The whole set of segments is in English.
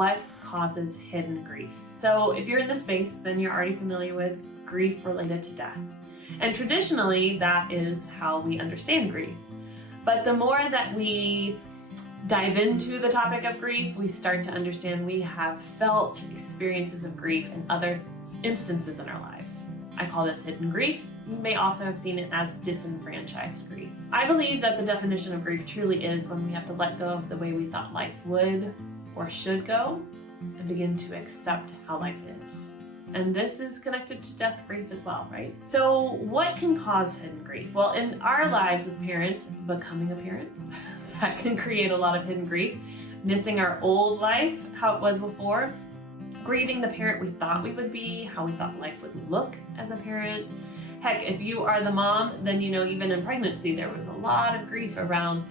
what causes hidden grief. So if you're in this space, then you're already familiar with grief related to death. And traditionally, that is how we understand grief. But the more that we dive into the topic of grief, we start to understand we have felt experiences of grief in other instances in our lives. I call this hidden grief. You may also have seen it as disenfranchised grief. I believe that the definition of grief truly is when we have to let go of the way we thought life would or should go and begin to accept how life is. And this is connected to death grief as well, right? So what can cause hidden grief? Well, in our lives as parents, becoming a parent, that can create a lot of hidden grief. Missing our old life, how it was before. Grieving the parent we thought we would be, how we thought life would look as a parent. Heck, if you are the mom, then you know even in pregnancy there was a lot of grief around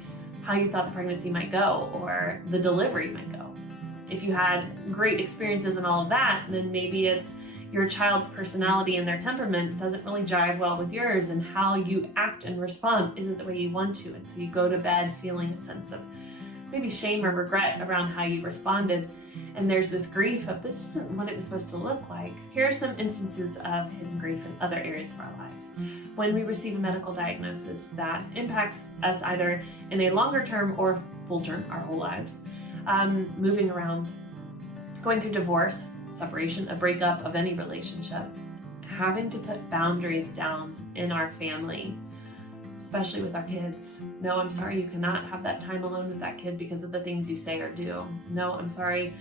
how you thought the pregnancy might go or the delivery might go. If you had great experiences and all of that, then maybe it's your child's personality and their temperament doesn't really jive well with yours, and how you act and respond isn't the way you want to. And so you go to bed feeling a sense of maybe shame or regret around how you responded. And there's this grief of this isn't what it was supposed to look like. Here are some instances of hidden grief in other areas of our lives. When we receive a medical diagnosis that impacts us either in a longer term or full term, our whole lives, moving around, going through divorce, separation, a breakup of any relationship, having to put boundaries down in our family, especially with our kids. No, I'm sorry, you cannot have that time alone with that kid because of the things you say or do. No, I'm sorry,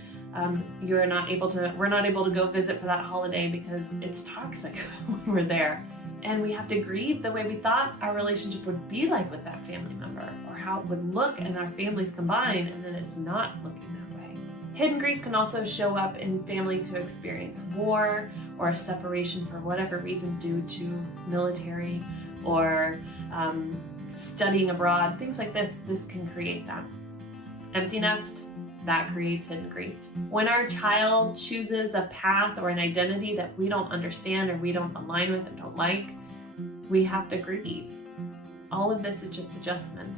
we're not able to go visit for that holiday because it's toxic when we're there. And we have to grieve the way we thought our relationship would be like with that family member, or how it would look and our families combine, and then it's not looking that way. Hidden grief can also show up in families who experience war or separation for whatever reason due to military or studying abroad, things like this. This can create that. Empty nest, that creates hidden grief. When our child chooses a path or an identity that we don't understand or we don't align with and don't like, we have to grieve. All of this is just adjustment.